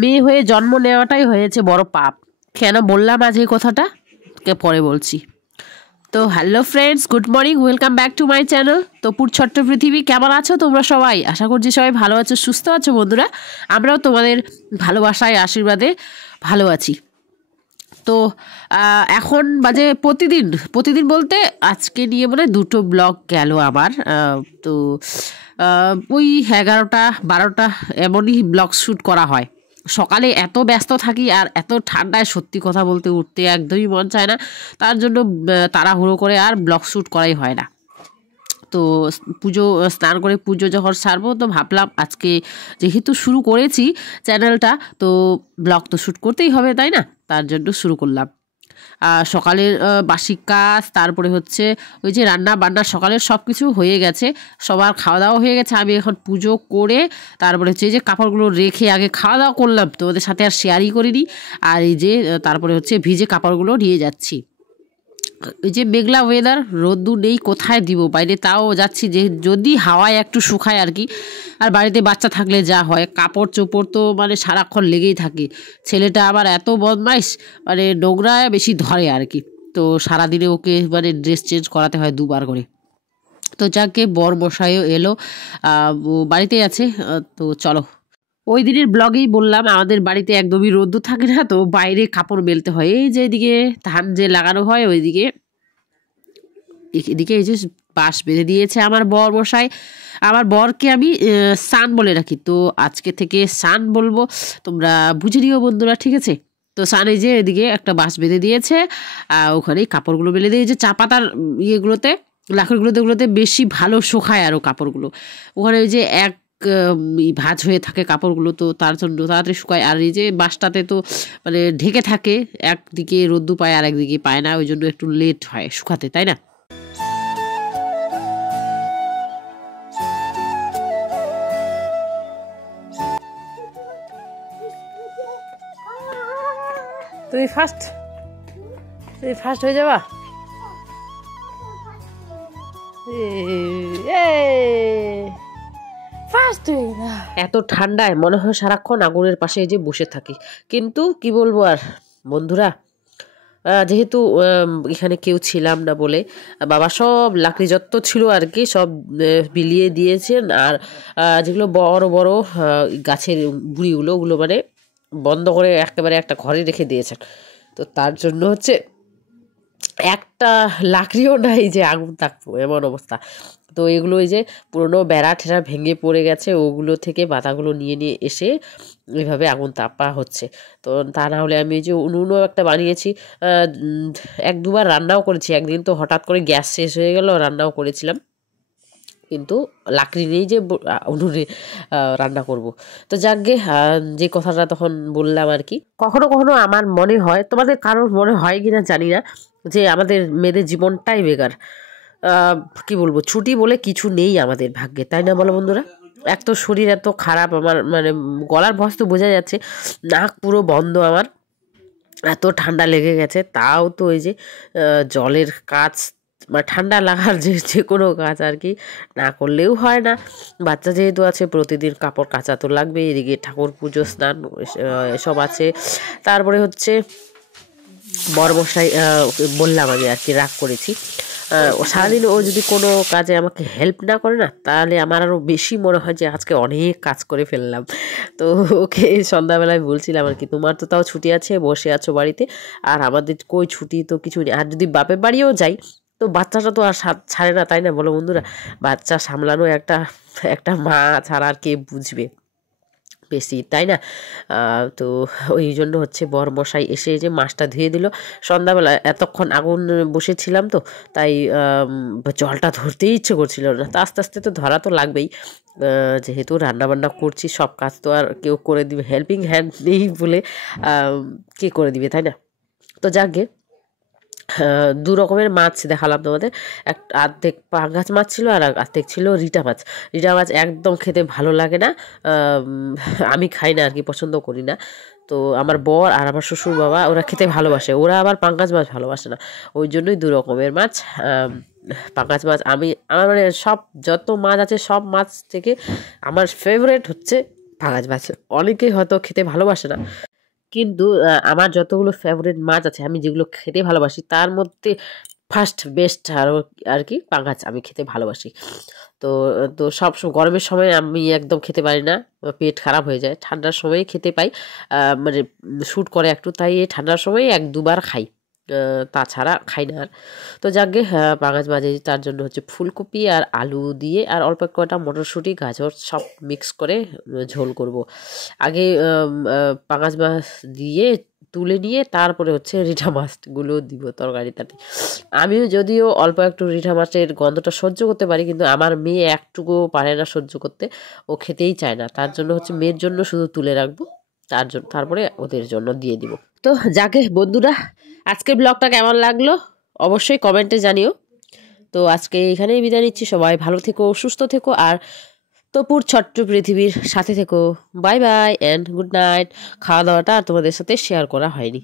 মেয়ে হয়ে জন্ম নেওয়াটাই হয়েছে বড় পাপ। কেন বললাম আজ এই কথাটা পরে বলছি। তো hello friends, good morning, welcome back to my channel তপুর ছোট্ট পৃথিবী। কেমন আছো তোমরা সবাই? আশা করছি সবাই ভালো আছো, সুস্থ আছো বন্ধুরা। আমরাও তোমাদের ভালোবাসায় আশীর্বাদে ভালো আছি। তো এখন বাজে প্রতিদিন বলতে আজকে নিয়ে মানে 2টো ব্লগ গেল আমার। তো ওই 11টা 12টা এমনই ব্লগ শ্যুট করা হয়। সকালে এত ব্যস্ত থাকি আর এত ঠান্ডায় সত্যি কথা বলতে উঠতে একদমই মন চায় না। তার জন্য তাড়াহুড়ো করে আর ব্লগ শ্যুট করাই হয় না। তো স্নান করে পুজো যখন সারবো তো ভাবলাম আজকে যেহেতু শুরু করেছি চ্যানেলটা, তো ব্লগ তো শ্যুট করতেই হবে, তাই না? তার জন্য শুরু করলাম। সকালের বাসি কাজ, তারপরে হচ্ছে ওই যে রান্না বান্না সকালের সব কিছু হয়ে গেছে, সবার খাওয়া দাওয়া হয়ে গেছে। আমি এখন পুজো করে তারপরে হচ্ছে এই যে কাপড়গুলো রেখে আগে খাওয়া দাওয়া করলাম, তো ওদের সাথে আর শেয়ারই করিনি। আর এই যে তারপরে হচ্ছে ভিজে কাপড়গুলো নিয়ে যাচ্ছি। এই যে মেঘলা ওয়েদার, রোদ্দুর নেই, কোথায় দিব বাইরে, তাও যাচ্ছি যে যদি হাওয়ায় একটু শুকায় আর কি। আর বাড়িতে বাচ্চা থাকলে যা হয়, কাপড় চোপড় তো মানে সারাক্ষণ লেগেই থাকে। ছেলেটা আবার এত বদমাইশ, মানে নোংরা বেশি ধরে আর কি। তো সারাদিনে ওকে মানে ড্রেস চেঞ্জ করাতে হয় 2বার করে। তো যাকে বর মশাইও এলো, বাড়িতেই আছে। তো চলো, ওই দিনের ব্লগেই বললাম আমাদের বাড়িতে একদমই রোদ্দুর থাকে না, তো বাইরে কাপড় মেলতে হয়। এই যে এদিকে ধান যে লাগানো হয় ওইদিকে, এদিকে এই যে বাঁশ বেঁধে দিয়েছে আমার বর মশাই। আমার বরকে আমি সান বলে রাখি, তো আজকে থেকে সান বলবো, তোমরা বুঝে নিও বন্ধুরা, ঠিক আছে? তো সান এই যে এদিকে একটা বাঁশ বেঁধে দিয়েছে, ওখানেই কাপড়গুলো মেলে দিয়েছে। চা পাতার ইয়েগুলোতে, লাকড়িগুলোতে বেশি ভালো শুকায় আরও কাপড়গুলো। ওখানে ওই যে এক ভাঁজ হয়ে থাকে কাপড়গুলো, তো তার জন্য তাড়াতাড়ি শুকায়। আর এই যে বাঁশটাতে তো মানে ঢেকে থাকে, একদিকে রোদ্দু পায় আর একদিকে পায় না, ওই জন্য একটু লেট হয় শুকাতে, তাই না? তুমি ফার্স্ট হয়ে যাবা। এত ঠান্ডায় মনে হয় সারাক্ষণ আগুনের পাশে যে বসে থাকি, কিন্তু কি বলবো আর বন্ধুরা, যেহেতু এখানে কেউ ছিলাম না বলে বাবা সব লাকড়ি যত ছিল আর কি সব বিলিয়ে দিয়েছেন। আর যেগুলো বড় বড় গাছের গুঁড়িগুলো ওগুলো মানে বন্ধ করে একেবারে একটা ঘরে রেখে দিয়েছেন। তো তার জন্য হচ্ছে একটা লাকড়িও নাই যে আগুন থাকবো, এমন অবস্থা। তো এগুলো এই যে পুরোনো বেড়া ঠেড়া ভেঙে পড়ে গেছে, ওগুলো থেকে পাতাগুলো নিয়ে এসে এইভাবে আগুন তাপা হচ্ছে। তো তা না হলে আমি এই যে উনুনও একটা বানিয়েছি, 1-2বার রান্নাও করেছি। একদিন তো হঠাৎ করে গ্যাস শেষ হয়ে গেল, রান্নাও করেছিলাম, কিন্তু লাকড়ি নেই যে উনুনে রান্না করব। তো যাকগে, যে কথাটা তখন বললাম আর কি, কখনো কখনো আমার মনে হয়, তোমাদের কারোর মনে হয় কিনা জানি না, যে আমাদের মেয়েদের জীবনটাই বেকার। কি বলবো, ছুটি বলে কিছু নেই আমাদের ভাগ্যে, তাই না বলো বন্ধুরা? এক তো শরীর এত খারাপ আমার, মানে গলার ভয়েস তো বোঝা যাচ্ছে, নাক পুরো বন্ধ আমার, এত ঠান্ডা লেগে গেছে। তাও তো ওই যে জলের কাজ বা ঠান্ডা লাগার যে কোনো কাজ আর কি না করলেও হয় না। বাচ্চা যেহেতু আছে প্রতিদিন কাপড় কাচা তো লাগবে, এদিকে ঠাকুর পুজো স্নান এসব আছে। তারপরে হচ্ছে বরমশাই বললাম আমি আর কি রাগ করেছি, সারাদিন ও যদি কোনো কাজে আমাকে হেল্প না করে না, তাহলে আমার আরও বেশি মনে হয় যে আজকে অনেক কাজ করে ফেললাম। তো ওকে সন্ধ্যাবেলায় বলছিলাম আর কি, তোমার তো তাও ছুটি আছে, বসে আছো বাড়িতে, আর আমাদের কই ছুটি তো কিছু নেই। আর যদি বাপের বাড়িও যাই, তো বাচ্চাটা তো আর ছাড়ে না, তাই না বলো বন্ধুরা? বাচ্চা সামলানো একটা মা ছাড়া আর কে বুঝবে বেশি, তাই না? তো ওই জন্য হচ্ছে বরমশাই এসে যে মাছটা ধুয়ে দিল সন্ধ্যাবেলা। এতক্ষণ আগুন বসেছিলাম তো, তাই জলটা ধরতেই ইচ্ছে করছিল না। তা আস্তে আস্তে তো ধরা তো লাগবেই, যেহেতু রান্নাবান্না করছি, সব কাজ তো আর কেউ করে দিবে, হেল্পিং হ্যান্ড নেই বলে কে করে দিবে, তাই না? তো যাকগে, 2 রকমের মাছ দেখালাম তোমাদের। অর্ধেক পাঙ্গাস মাছ ছিল আর অর্ধেক ছিল রিটা মাছ। রিটা মাছ একদম খেতে ভালো লাগে না, আমি খাই না আর কি, পছন্দ করি না। তো আমার বর আর আমার শ্বশুর বাবা ওরা খেতে ভালোবাসে, ওরা আবার পাঙ্গাস মাছ ভালোবাসে না, ওই জন্যই 2 রকমের মাছ। পাঙ্গাস মাছ আমার মানে সব যত মাছ আছে সব মাছ থেকে আমার ফেভারেট হচ্ছে পাঙাশ মাছ অনেকেই হয়তো খেতে ভালোবাসে না, কিন্তু আমার যতগুলো ফেভারিট মাছ আছে, আমি যেগুলো খেতে ভালোবাসি তার মধ্যে ফার্স্ট বেস্ট আর কি পাঙাশ আমি খেতে ভালোবাসি। তো তো গরমের সময় আমি একদম খেতে পারি না, পেট খারাপ হয়ে যায়। ঠান্ডার সময় খেতে পাই, মানে শ্যুট করে একটু, তাই এই ঠান্ডার সময় 1-2 বার খাই, তাছাড়া খাই না আর। তো যাকগে পাঙাশ মাঝে তার জন্য হচ্ছে ফুলকপি আর আলু দিয়ে আর অল্প কয়টা মটরশুঁটি গাজর সব মিক্স করে ঝোল করব। আগে পাঙাশ মাছ দিয়ে তুলে নিয়ে তারপরে হচ্ছে রিঠা মাছগুলো দিব তরকারিটাতে। আমিও যদিও অল্প একটু রিঠা মাছের গন্ধটা সহ্য করতে পারি, কিন্তু আমার মেয়ে একটুকুও পারে না সহ্য করতে, ও খেতেই চায় না। তার জন্য হচ্ছে মেয়ের জন্য শুধু তুলে রাখবো, তারপরে ওদের জন্য দিয়ে দিব। তো যাকে বন্ধুরা, আজকের ব্লগটা কেমন লাগলো অবশ্যই কমেন্টে জানিও। তো আজকে এখানেই বিদায় নিচ্ছি, সবাই ভালো থেকো, সুস্থ থেকো, আর তপুর ছোট্ট পৃথিবীর সাথে থেকো। Bye bye and good night. খাওয়া দাওয়াটা আর তোমাদের সাথে শেয়ার করা হয়নি।